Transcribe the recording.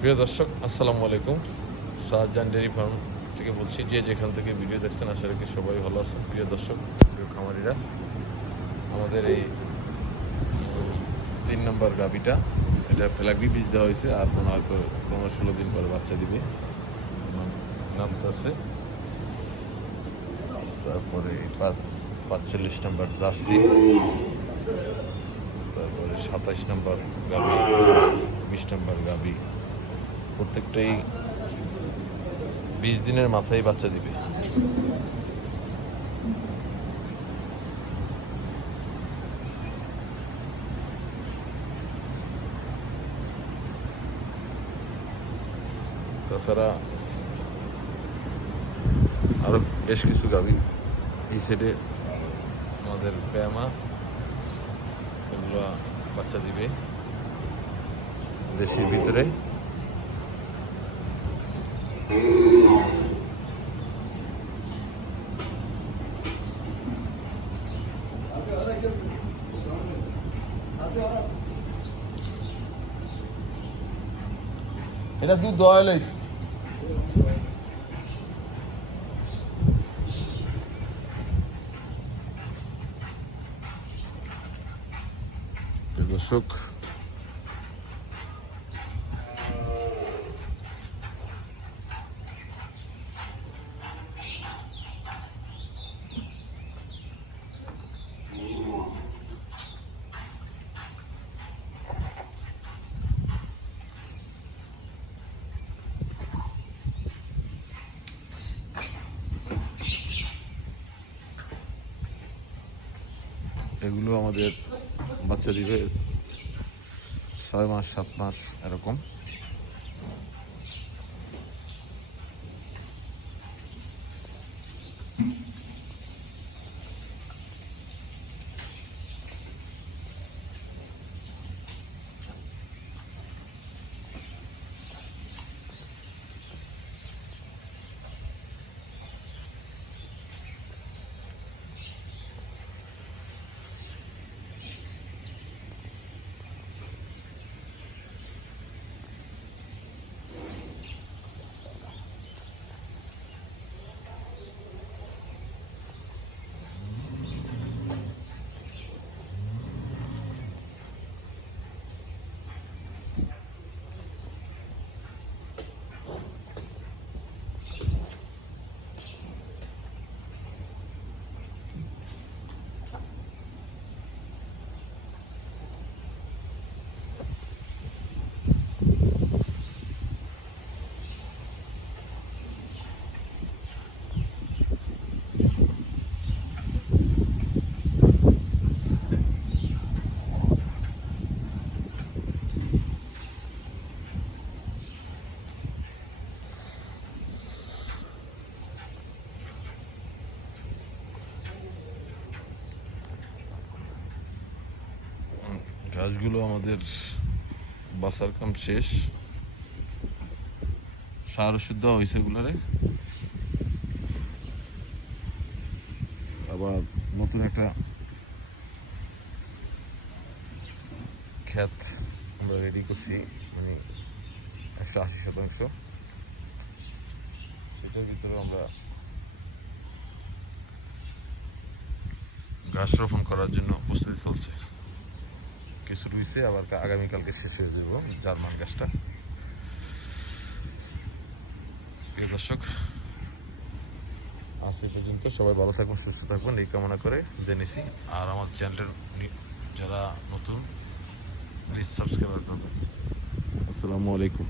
প্রিয় দর্শক, আসসালামু আলাইকুম। শাহজাহান ডেয়ারি ফার্ম থেকে বলছি। যে যেখান থেকে ভিডিও দেখছেন, আশা রাখি সবাই ভালো আছেন। প্রিয় দর্শক, প্রিয় খামারিরা, আমাদের এই 3 নম্বর গাভিটা, এটা ফেলাগি বীজ দেওয়া হয়েছে, আর কোনো হয়তো 15-16 দিন পরে বাচ্চা দিবে। নামটা আছে, তারপরে 45 নম্বর জার্সি, তারপরে 27 নম্বর গাভি, 20 নম্বর গাভি। প্রত্যেকটাই 20 দিনের মাথায় বাচ্চা দিবে। তাছাড়া আরো বেশ কিছু গাভি এই সাইডে আমাদের ব্যায়ামা, এগুলো বাচ্চা দিবে দেশির ভিতরে। এটা দুধ দোয়া লইস। দর্শক, এগুলো আমাদের বাচ্চা দিবে 6 মাস 7 মাস এরকম। গাছগুলো আমাদের বাসার কাম শেষ, সার ওষুধ দেওয়া হয়েছে এগুলারে। আবার নতুন একটা ক্ষেত আমরা রেডি করছি, মানে 180%। সেটার ভিতরে আমরা ঘাস রোপণ করার জন্য প্রস্তুতি চলছে। কিছু রয়েছে, আবার আগামীকালকে শেষ হয়ে যাব জার্মান গাছটা। প্রিয় দর্শক, আজ এই পর্যন্ত। সবাই ভালো থাকবেন, সুস্থ থাকবেন, এই কামনা করে জেনেছি। আর আমার চ্যানেলের যারা নতুন, প্লিজ সাবস্ক্রাইব করবেন। আসসালামু আলাইকুম।